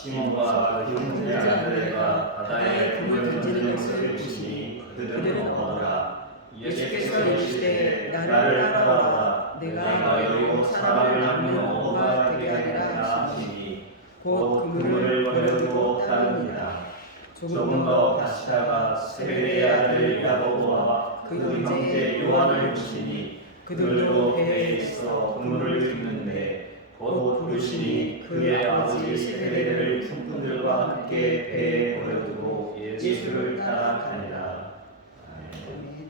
시몬과 그 형제 안드레가 바다에 그물 던지는 것을 보시니 그들은 얻어라. 예수께서 이르시되 나를 따라오라. 내가 너희로 사람을 낳는 어부가 되게 하리라 하시니 곧 그물을 버려두고 따릅니다. 조금 더 가시다가 세베대의 아들 야고보와 그 형제 요한을 보시니 그들도 배에 있어 그물을 줍는데 곧 부르시니 그의 아버지 세베대를 품꾼들과 함께 배에 버려두고 예수를 따라가니라. 아멘.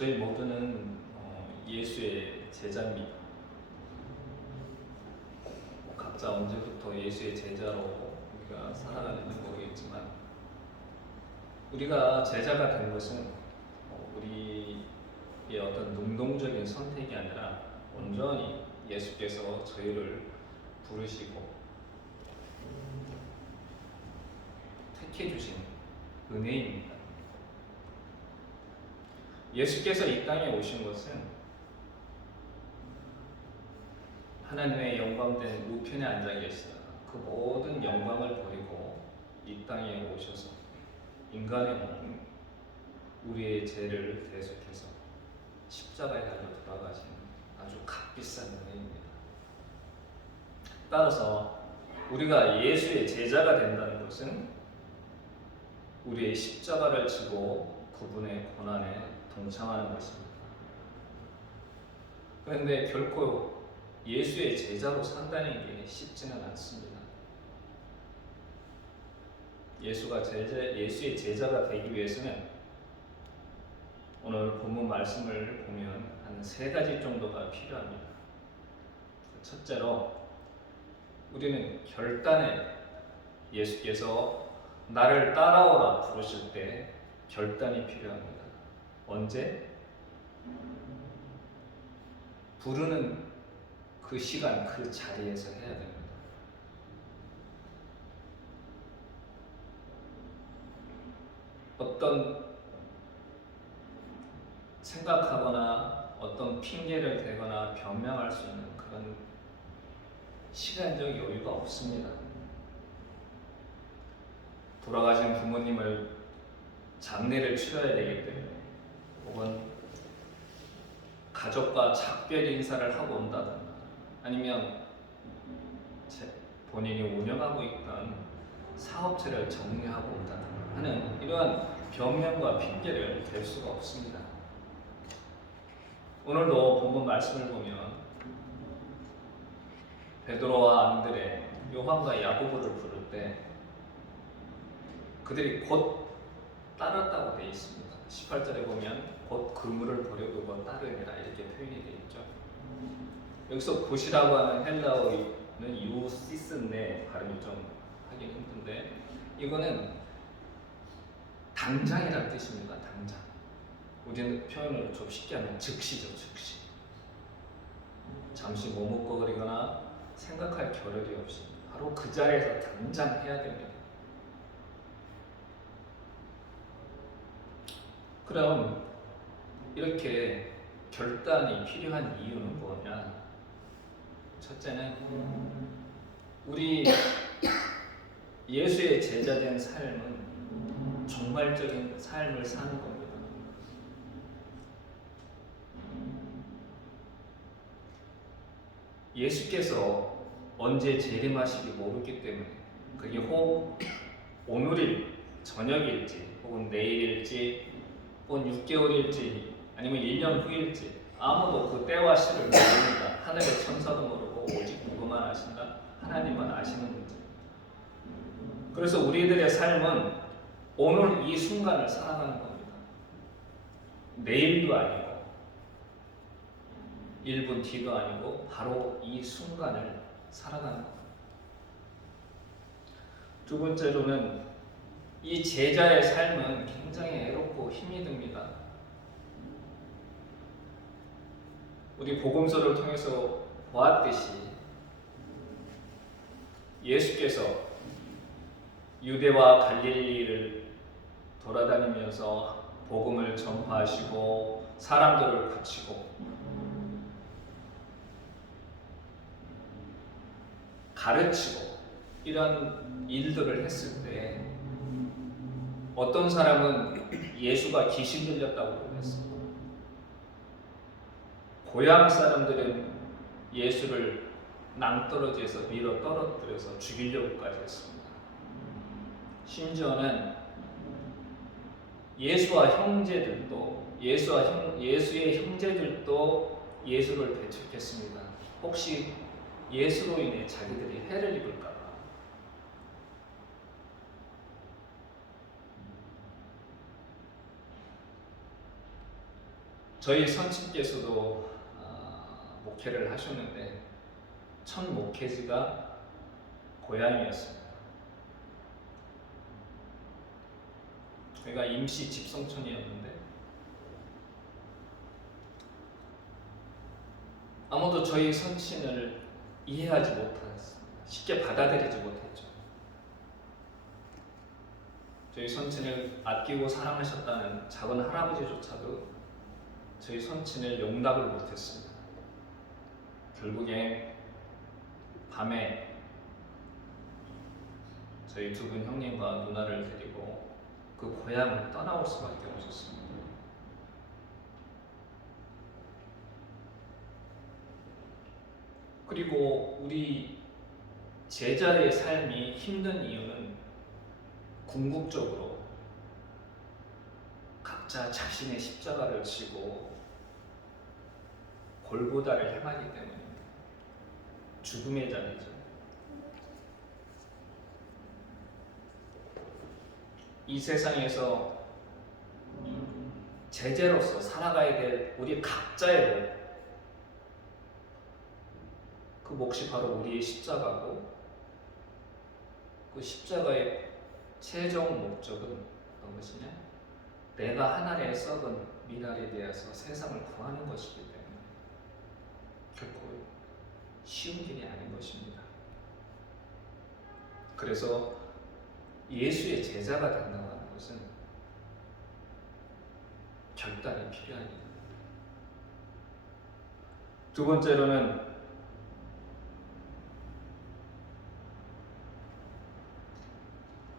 저희 모두는 예수의 제자입니다. 각자 언제부터 예수의 제자로 우리가 살아가는지 모르겠지만 우리가 제자가 된 것은 우리의 어떤 능동적인 선택이 아니라 온전히 예수께서 저희를 부르시고 택해 주신 은혜입니다. 예수께서 이 땅에 오신 것은 하나님의 영광된 우편에 앉아 계시다 그 모든 영광을 버리고 이 땅에 오셔서 인간의 몸, 우리의 죄를 대속해서 십자가에 달려 돌아가신 아주 값비싼 은혜입니다. 따라서 우리가 예수의 제자가 된다는 것은 우리의 십자가를 지고 그분의 고난에 동참하는 것입니다. 그런데 결코 예수의 제자로 산다는 게 쉽지는 않습니다. 예수의 제자가 되기 위해서는 오늘 본문 말씀을 보면 한 3가지 정도가 필요합니다. 첫째로 우리는 결단에 예수께서 나를 따라오라 부르실 때 결단이 필요합니다. 언제? 부르는 그 시간, 그 자리에서 해야 됩니다. 어떤 생각하거나 어떤 핑계를 대거나 변명할 수 있는 그런 시간적 여유가 없습니다. 돌아가신 부모님을 장례를 치러야 되기 때문에 혹은 가족과 작별 인사를 하고 온다든가 아니면 본인이 운영하고 있던 사업체를 정리하고 온다든가 하는 이러한 변명과 핑계를 댈 수가 없습니다. 오늘도 본문 말씀을 보면 베드로와 안드레, 요한과 야고보를 부를 때 그들이 곧 따랐다고 되어 있습니다. 18절에 보면 곧 그물을 버려두고 따르니라 이렇게 표현이 되어 있죠. 여기서 곧이라고 하는 헬라어는 유시스인데 발음이 좀 하기 힘든데 이거는 당장이라는 뜻입니다. 당장. 우리는 표현을 좀 쉽게 하면 즉시죠. 즉시. 잠시 머뭇거리거나 생각할 겨를이 없이 바로 그 자리에서 당장 해야 됩니다. 그럼 이렇게 결단이 필요한 이유는 뭐냐? 첫째는 우리 예수의 제자된 삶은 종말적인 삶을 사는 겁니다. 예수께서 언제 재림하실지 모르기 때문에 그게 혹 오늘일 저녁일지 혹은 내일일지 혹은 6개월일지 아니면 1년 후일지 아무도 그 때와 시를 모릅니다. 하늘의 천사도 모르고 오직 누구만 아신다? 하나님만 아시는 문제. 그래서 우리들의 삶은 오늘 이 순간을 살아가는 겁니다. 내일도 아니고 1분 뒤도 아니고 바로 이 순간을 살아가는 겁니다. 두 번째로는 이 제자의 삶은 굉장히 애롭고 힘이 듭니다. 우리 복음서를 통해서 보았듯이 예수께서 유대와 갈릴리를 돌아다니면서 복음을 전파하시고 사람들을 고치고 가르치고 이런 일들을 했을 때 어떤 사람은 예수가 귀신 들렸다고 했습니다. 고향 사람들은 예수를 낭떠러지에서 밀어 떨어뜨려서 죽이려고까지 했습니다. 심지어는 예수의 형제들도 예수를 배척했습니다. 혹시 예수로 인해 자기들이 해를 입을까 봐. 저희 선친께서도 목회를 하셨는데 첫 목회지가 고향이었습니다. 그러니까 임시 집성촌이었는데 아무도 저희 선친을 이해하지 못했습니다. 쉽게 받아들이지 못했죠. 저희 선친을 아끼고 사랑하셨다는 작은 할아버지조차도 저희 선친을 용납을 못했습니다. 결국에 밤에 저희 두 분 형님과 누나를 데리고 그 고향을 떠나올 수밖에 없었습니다. 그리고 우리 제자의 삶이 힘든 이유는 궁극적으로 각자 자신의 십자가를 지고 골고다를 행하기 때문입니다. 죽음의 자리죠. 이 세상에서 제자로서 살아가야 될 우리 각자의 목, 그 몫이 바로 우리의 십자가고 그 십자가의 최종 목적은 어떤 것이냐? 내가 하늘에 썩은 미랄에 대해서 세상을 구하는 것이기 때문에 결코 쉬운 길이 아닌 것입니다. 그래서 예수의 제자가 된다고 하는 것은 결단이 필요한 일입니다. 두 번째로는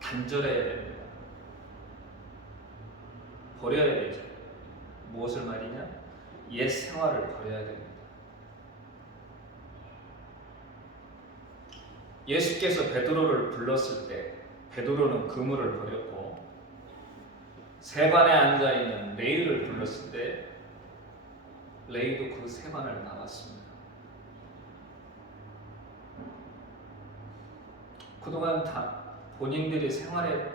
단절해야 됩니다. 버려야 되죠. 무엇을 말이냐? 옛 생활을 버려야 됩니다. 예수께서 베드로를 불렀을 때 베드로는 그물을 버렸고 세반에 앉아있는 레위를 불렀을 때 레위도 그 세반을 나갔습니다. 그동안 다 본인들이 생활에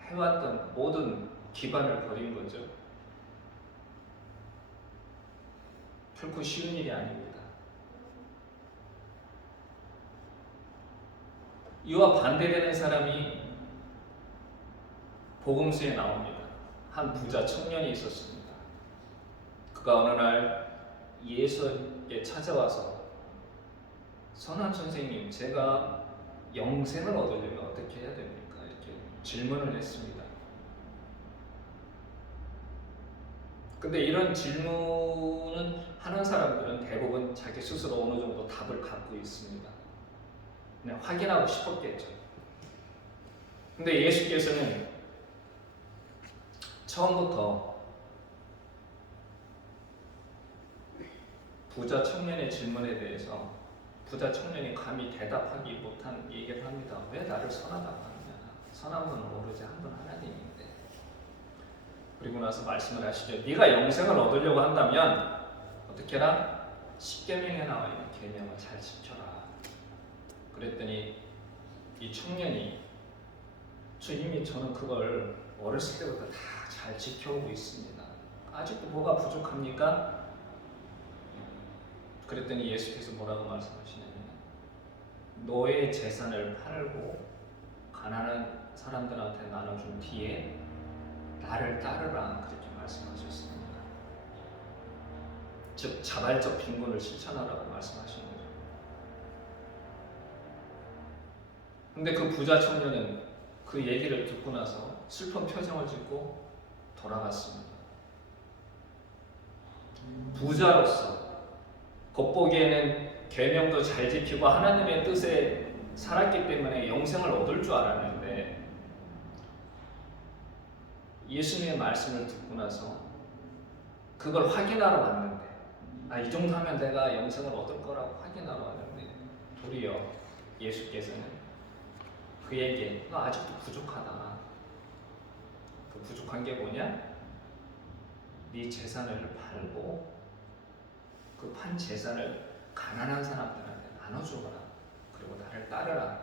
해왔던 모든 기반을 버린 거죠. 결코 쉬운 일이 아닙니다. 이와 반대되는 사람이 복음서에 나옵니다. 한 부자 청년이 있었습니다. 그가 어느 날 예수께 찾아와서 선한 선생님, 제가 영생을 얻으려면 어떻게 해야 됩니까? 이렇게 질문을 했습니다. 근데 이런 질문은 하는 사람들은 대부분 자기 스스로 어느 정도 답을 갖고 있습니다. 그냥 확인하고 싶었겠죠. 근데 예수께서는 처음부터 부자 청년의 질문에 대해서 부자 청년이 감히 대답하기 못한 얘기를 합니다. 왜 나를 선하다고 하느냐? 선한 분은 오로지 한 분 하나님인데. 그리고 나서 말씀을 하시죠. 네가 영생을 얻으려고 한다면 어떻게 해라? 십계명에 나와 있는 계명을 잘 지켜라. 그랬더니 이 청년이 주님이 저는 그걸 어렸을 때부터 다 잘 지켜오고 있습니다. 아직도 뭐가 부족합니까? 그랬더니 예수께서 뭐라고 말씀하시냐면 너의 재산을 팔고 가난한 사람들한테 나눠준 뒤에 나를 따르라 그렇게 말씀하셨습니다. 즉 자발적 빈곤을 실천하라고 말씀하시는 거죠. 근데 그 부자 청년은 그 얘기를 듣고 나서 슬픈 표정을 짓고 돌아갔습니다. 부자로서 겉보기에는 계명도 잘 지키고 하나님의 뜻에 살았기 때문에 영생을 얻을 줄 알았는데 예수님의 말씀을 듣고 나서 그걸 확인하러 왔는데 이 정도 하면 내가 영생을 얻을 거라고 확인하러 왔는데 도리어 예수께서는 그에게 너 아직도 부족하다. 그 부족한 게 뭐냐? 네 재산을 팔고 그 판 재산을 가난한 사람들한테 나눠주거라. 그리고 나를 따르라.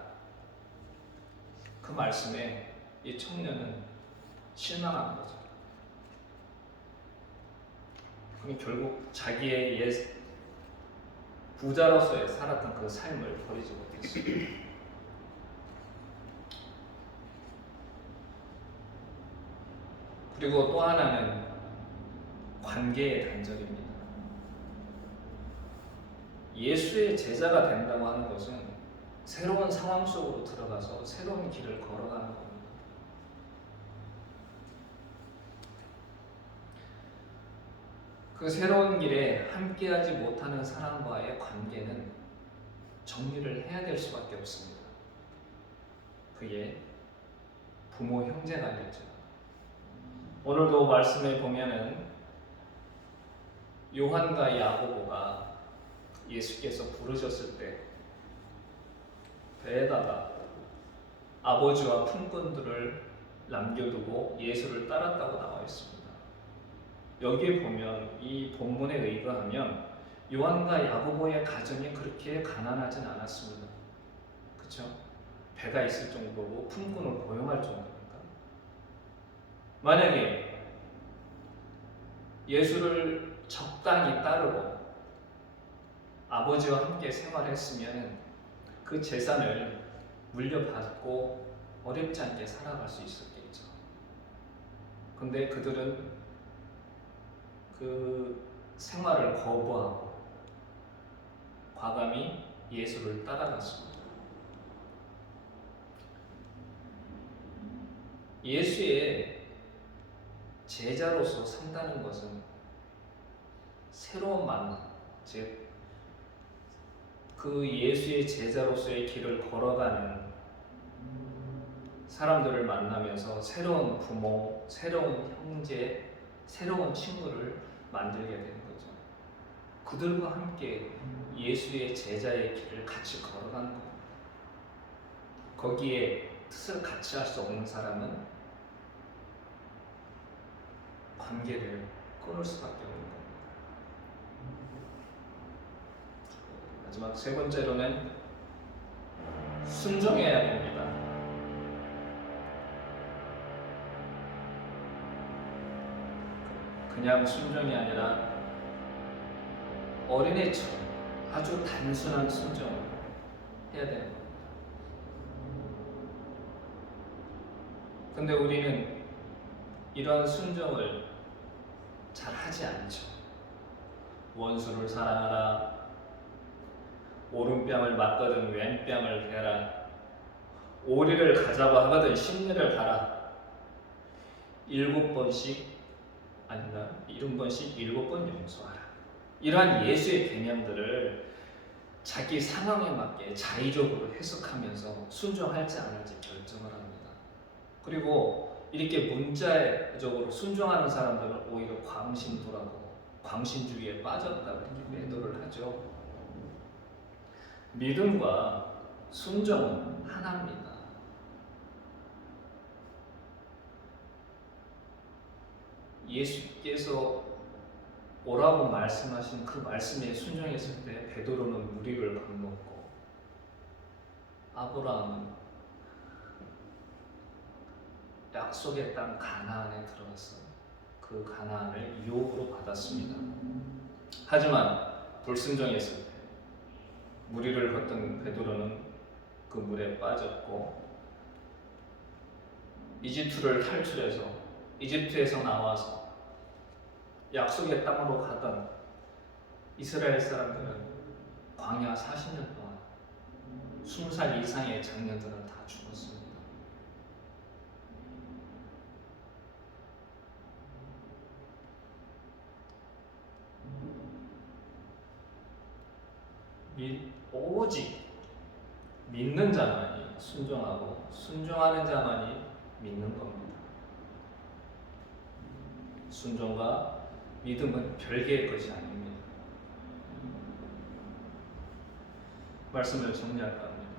그 말씀에 이 청년은 실망한 거죠. 그럼 결국 자기의 부자로서의 살았던 그 삶을 버리지 못했어요. 그리고 또 하나는 관계의 단절입니다. 예수의 제자가 된다고 하는 것은 새로운 상황 속으로 들어가서 새로운 길을 걸어가는 겁니다. 그 새로운 길에 함께하지 못하는 사람과의 관계는 정리를 해야 될 수밖에 없습니다. 그의 부모 형제 간이죠. 오늘도 말씀에 보면은 요한과 야고보가 예수께서 부르셨을 때 배에다가 아버지와 품꾼들을 남겨두고 예수를 따랐다고 나와 있습니다. 여기에 보면 이 본문에 의거하면 요한과 야고보의 가정이 그렇게 가난하진 않았습니다. 그렇죠? 배가 있을 정도고 품꾼을 고용할 정도니까. 만약에 예수를 적당히 따르고 아버지와 함께 생활했으면 그 재산을 물려받고 어렵지 않게 살아갈 수 있었겠죠. 근데 그들은 그 생활을 거부하고 과감히 예수를 따라갔습니다. 예수의 제자로서 산다는 것은 새로운 만남, 즉 그 예수의 제자로서의 길을 걸어가는 사람들을 만나면서 새로운 부모, 새로운 형제, 새로운 친구를 만들게 되는 거죠. 그들과 함께 예수의 제자의 길을 같이 걸어가는 겁니다. 거기에 뜻을 같이 할 수 없는 사람은 관계를 끊을 수밖에 없는 겁니다. 마지막 세 번째로는 순종해야 됩니다. 그냥 순종이 아니라 어린애처럼 아주 단순한 순종을 해야 되는 겁니다. 근데 우리는 이런 순종을 잘 하지 않죠. 원수를 사랑하라, 오른뺨을 맞거든 왼뺨을 대라, 오리를 가자고 하거든 십리를 가라, 7번씩 아닌가? 70번씩 7번 용서하라. 이러한 예수의 개념들을 자기 상황에 맞게 자의적으로 해석하면서 순종할지 안 할지 결정을 합니다. 그리고 이렇게 문자적으로 순종하는 사람들은 오히려 광신도라고 광신주의에 빠졌다 이렇게 매도를 하죠. 믿음과 순종은 하나입니다. 예수께서 오라고 말씀하신 그 말씀에 순종했을 때 베드로는 무리를 건넜고 아브라함은 약속의 땅 가나안에 들어가서 그 가나안을 유업으로 받았습니다. 하지만 불순종했을 때 무리를 걷던 베드로는 그 물에 빠졌고 이집트를 탈출해서 이집트에서 나와서 약속의 땅으로 가던 이스라엘 사람들은 광야 40년 동안 20살 이상의 장년들은 다 죽었습니다. 오직 믿는 자만이 순종하고 순종하는 자만이 믿는 겁니다. 순종과 믿음은 별개의 것이 아닙니다. 말씀을 정리할까 합니다.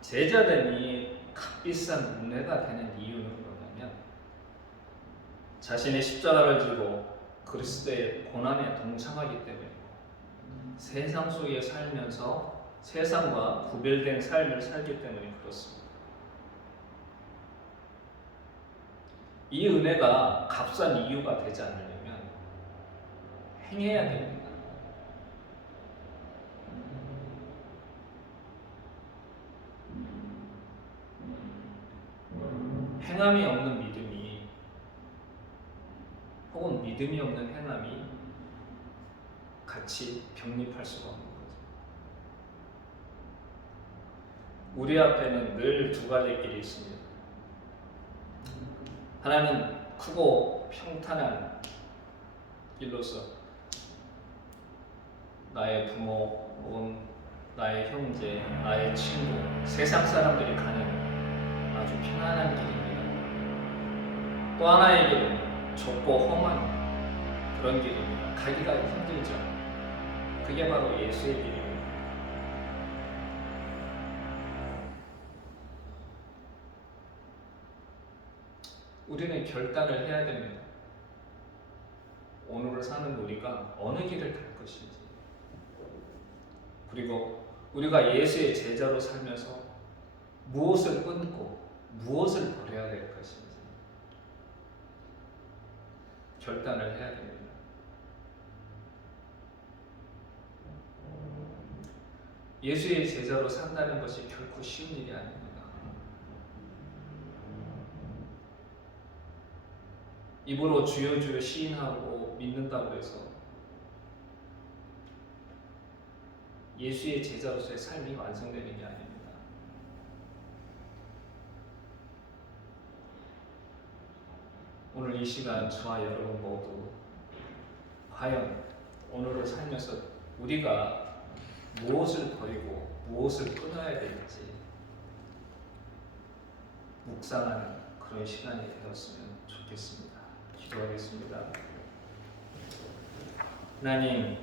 제자됨이 값비싼 은혜가 되는 이유는 뭐냐면 자신의 십자가를 지고 그리스도의 고난에 동참하기 때문이고 세상 속에 살면서 세상과 구별된 삶을 살기 때문에 그렇습니다. 이 은혜가 값싼 이유가 되지 않으려면 행해야 됩니다. 행함이 없는 믿음이 혹은 믿음이 없는 행함이 같이 병립할 수가 없는 거죠. 우리 앞에는 늘 두 갈래 길이 있습니다. 하나는 크고 평탄한 길로서 나의 부모 혹은 나의 형제, 나의 친구, 세상 사람들이 가는 아주 편안한 길입니다. 또 하나의 길은 좁고 험한 그런 길입니다. 가기가 힘들죠. 그게 바로 예수의 길입니다. 우리는 결단을 해야 됩니다. 오늘을 사는 우리가 어느 길을 갈 것인지, 그리고 우리가 예수의 제자로 살면서 무엇을 끊고 무엇을 버려야 될 것인지 결단을 해야 됩니다. 예수의 제자로 산다는 것이 결코 쉬운 일이 아닙니다. 입으로 주여 주여 시인하고 믿는다고 해서 예수의 제자로서의 삶이 완성되는 게 아닙니다. 오늘 이 시간 저와 여러분 모두 과연 오늘을 살면서 우리가 무엇을 버리고 무엇을 끊어야 될지 묵상하는 그런 시간이 되었으면 좋겠습니다. 기도하겠습니다. 하나님,